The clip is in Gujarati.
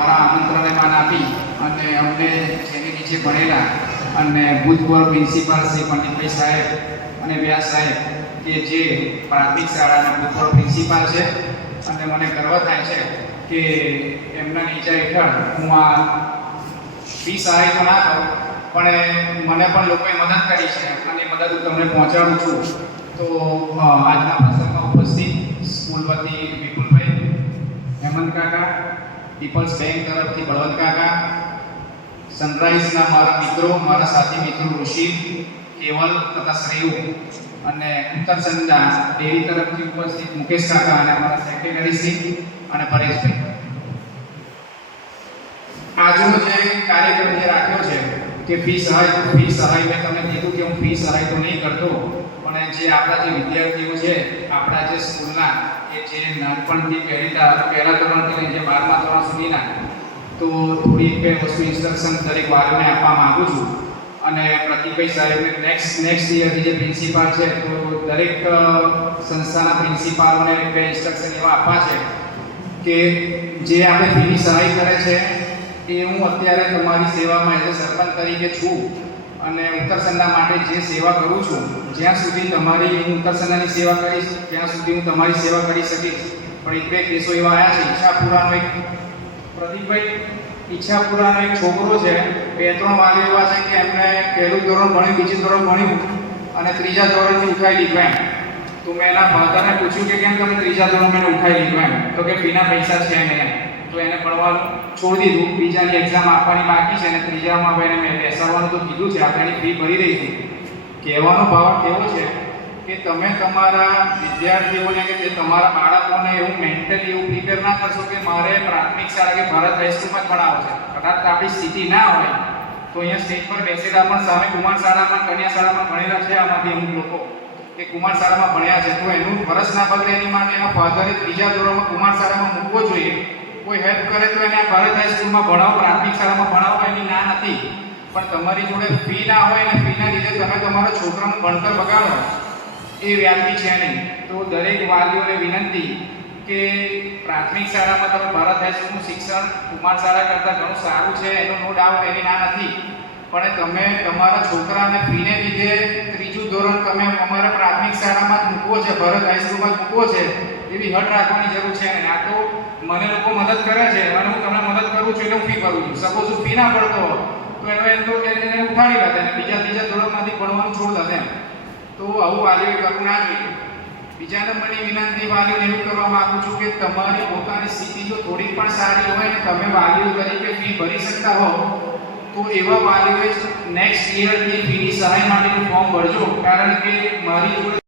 મારા આમંત્રણને માન આપી અને અમને એની નીચે ભણેલા અને ભૂતપૂર્વ પ્રિન્સિપાલ શ્રી પંડિતભાઈ સાહેબ અને વ્યાસ સાહેબ, કે જે પ્રાથમિક શાળાના ભૂતપૂર્વ પ્રિન્સિપાલ છે. અને મને ગર્વ થાય છે કે એમના નીચે હેઠળ હું આ ફી સહાય ના કરું, પણ મને પણ લોકોએ મદદ કરી છે અને મદદ હું તમને પહોંચાડું છું. તો આજના પ્રસંગમાં ઉપસ્થિત સ્કૂલ વતી વિપુલભાઈ, હેમંત કાકા પીપલ્સ બેંક તરફથી બળવંત કાકા સનરાઈઝના મારા મિત્રો, મારા સાથી મિત્રો ઋષિ, કેવલ તથા શ્રેયુ અને ઉત્તર સંધા ડેરી તરફથી ઉપસ્થિત મુકેશ કાકા અને અમારા સેક્રેટરી અને પરેશભાઈ. આજનો જે કાર્યક્રમ જે રાખ્યો છે કે ફી સહાય ફી સહાય, મેં તમને કીધું કે હું ફી સહાય તો નહીં કરતો, પણ જે આપણા જે વિદ્યાર્થીઓ છે, આપણા જે સ્કૂલના કે જે નાનપણથી પહેલી પહેલા ધોરણથી જે તો થોડી બે વસ્તુ ઇન્સ્ટ્રક્શન દરેક વાલીઓને આપવા માંગુ છું. અને પ્રતિકભાઈ સાહેબને નેક્સ્ટ નેક્સ્ટ યરની જે પ્રિન્સિપાલ છે, તો દરેક સંસ્થાના પ્રિન્સિપાલોને બે ઇન્સ્ટ્રક્શન એવા આપવા છે કે જે આપણે ફીની સહાય કરે છે, એ હું અત્યારે તમારી સેવામાં એઝ સરપંચ તરીકે છું અને ઉત્તરસંડા માટે જે સેવા કરું છું, જ્યાં સુધી તમારી, હું ઉત્તરસંડાની સેવા કરીશ, ત્યાં સુધી હું તમારી સેવા કરી શકીશ. પણ એક બે કેસો એવા આવ્યા છે ઈચ્છાપુરાનો એક પ્રદીપભાઈ ઈચ્છાપુરાનો એક છોકરો છે. બે, ત્રણ વાલી એવા છે કે એમને પહેલું ધોરણ ભણ્યું, બીજું ધોરણ ભણ્યું અને ત્રીજા ધોરણથી ઉઠાઈ લીધું એમ. તો મેં એના ફાધરને પૂછ્યું કે કેમ તમે ત્રીજા ધોરણ મેં ઉઠાઈ લીધું એમ. તો કે ફીના પૈસા છે નહીં તો એને ભણવાનું છોડી દીધું. બીજાની એક્ઝામ આપવાની બાકી છે અને ત્રીજામાં એને મેં બેસાડવાનું તો કીધું છે. આપણે ફી ભરી રહી છે કહેવાનો ભાવ કેવો છે? કે તમે તમારા વિદ્યાર્થીઓને કે તમારા બાળકોને એવું મેન્ટલી એવું પ્રિપેર ના કરશો કે મારે પ્રાથમિક શાળા કે ભારત હાઈસ્કૂલમાં જ ભણાવો છે. કદાચ આપણી સ્થિતિ ના હોય, તો અહીંયા સ્ટેજ પર બેસેલા પણ સામે કુમાર શાળામાં, કન્યા શાળામાં ભણેલા છે આમાંથી અમુક લોકો કે કુમાર શાળામાં ભણ્યા છે. તો એનું ના બગડે એની માટે એના ફાધરે ત્રીજા ધોરણમાં કુમાર શાળામાં મૂકવો જોઈએ. કોઈ હેલ્પ કરે તો એને ભારત હાઈસ્કૂલમાં ભણાવો, પ્રાથમિક શાળામાં ભણાવો, એની ના નથી. પણ તમારી જોડે ફી ના હોય ને ફીના લીધે તમે તમારા છોકરાનું ભણતર બગાડો. એ વ્યાજબી છે નહીં. તો દરેક વાલીઓને વિનંતી કે પ્રાથમિક શાળામાં તમે ભારત હાઈસ્કૂલનું શિક્ષણ, કુમાર શાળા કરતાં ઘણું સારું છે, એનો નો ડાઉટ એની ના નથી. પણ તમે તમારા છોકરાને ફીને લીધે ત્રીજું ધોરણ તમે અમારા પ્રાથમિક શાળામાં જ મૂકવો છે, ભરત હાઈસ્કૂલમાં જ મૂકવો છે, એવી હટ રાખવાની જરૂર છે ને આ તો મને લોકો મદદ કરે છે અને હું તમને મદદ કરું છું એટલે હું ફી ભરું છું. સપોઝ હું ફી ના ભરતો તો એનો એમ તો એને ઉઠાડી અને બીજા ત્રીજા ધોરણમાંથી ભણવાનું છોડ દે એમ. તો આવું વાલીઓએ કરવું ના જોઈએ બીજા નંબરની વિનંતી વાલીઓને એવું કરવા માંગુ છું કે તમારી પોતાની સ્થિતિ જો થોડીક પણ સારી હોય ને તમે વાલીઓ તરીકે ફી ભરી શકતા હો, તો એવા વાલીઓએ નેક્સ્ટ યરની ફીની સહાય માટેનું ફોર્મ ભરજો. કારણ કે મારી જોડે